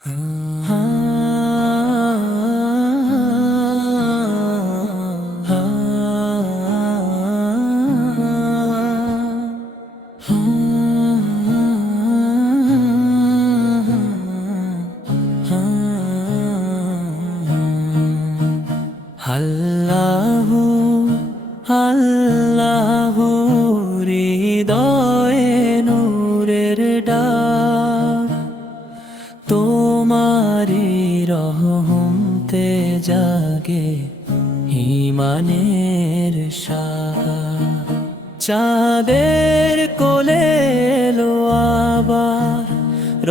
আল্লাহু আল্লাহু হৃদয়ে নূরের ডাক, তোমারি রহমতে জাগে ঈমানের শাহ। চাঁদের কোলে এলো আবার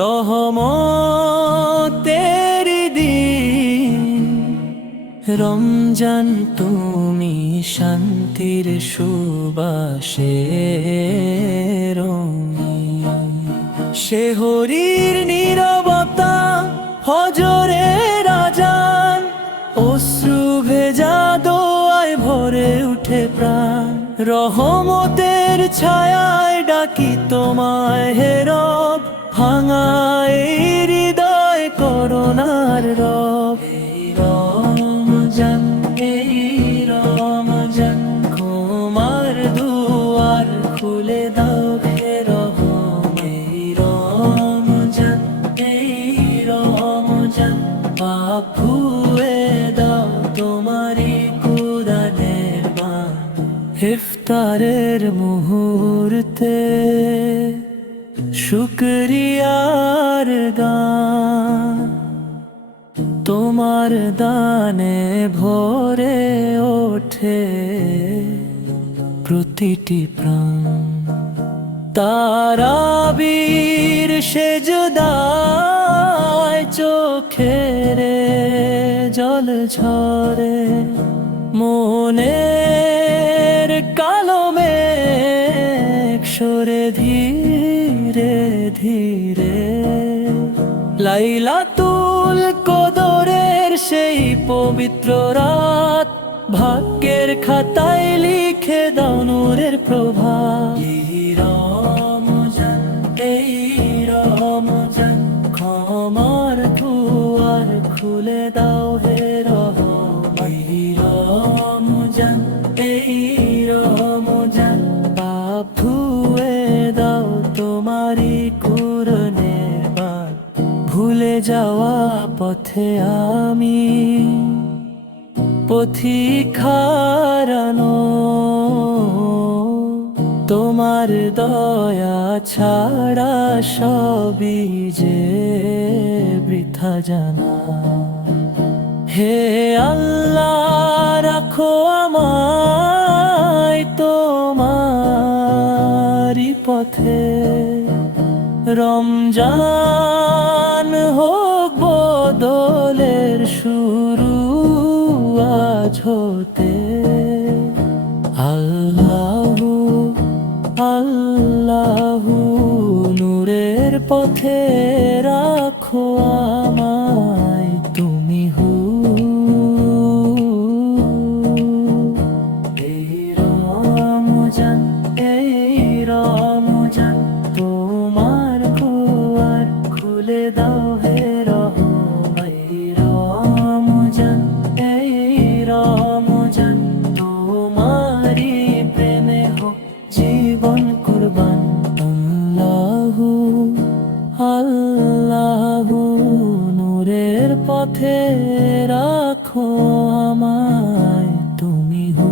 রহমতের দিন, রমজান তুমি শান্তির সুবাসে রঙিন। শেহরির নীরবতা, ফজরের আজান, অশ্রু ভেজা দোয়ায় ভরে উঠে প্রাণ। রহমতের ছায়ায় ডাকি তোমায় হে রব, ভাঙায় হৃদয় করুণার রব। রমজান এই রমজান, ক্ষমার দুয়ার খুলে দাও হে রহম। এই রমজান এই রমজান, পাপ ধুয়ে দাও তোমারি কুরআনের বাণ। ইফতারের মুহূর্তে শুকরিয়ার গান, তোমার দানে ভরে ওঠে প্রতিটি প্রাণ। তারাবীর সেজদায় চোখের জল ঝরে, মনের কালো মেঘ সরে ধীরে ধীরে। লাইলাতুল কদরের সেই পবিত্র রাত, ভাগ্যের খাতায় লিখে দাও নূরের প্রভাত। এই রমজান এই রমজান, ক্ষমার দুয়ার খুলে দাও হে রহম। এই রমজান এই রমজান, পাপ ধুয়ে দাও তোমারি কুরআনের বাণ। ভুলে যাওয়া পথে আমি পথিক হারানো, তোমার দয়া ছাড়া সবই যে বৃথা জানা। হে আল্লাহ রাখো আমায় তোমারি পথে, রমজান হোক বদলের শুরু আজ হতে। আল্লাহু আল্লাহু নূরের পথে রাখো আমায় তুমি হু। এই রমজান এই রমজান, তোমার দুয়ার খুলে দাও হে রহম। এই রমজান এই রমজান, তোমারি প্রেমে হোক জীবন কুরবান। আল্লাহু আল্লাহু নূরের পথে রাখো আমায় তুমি হু।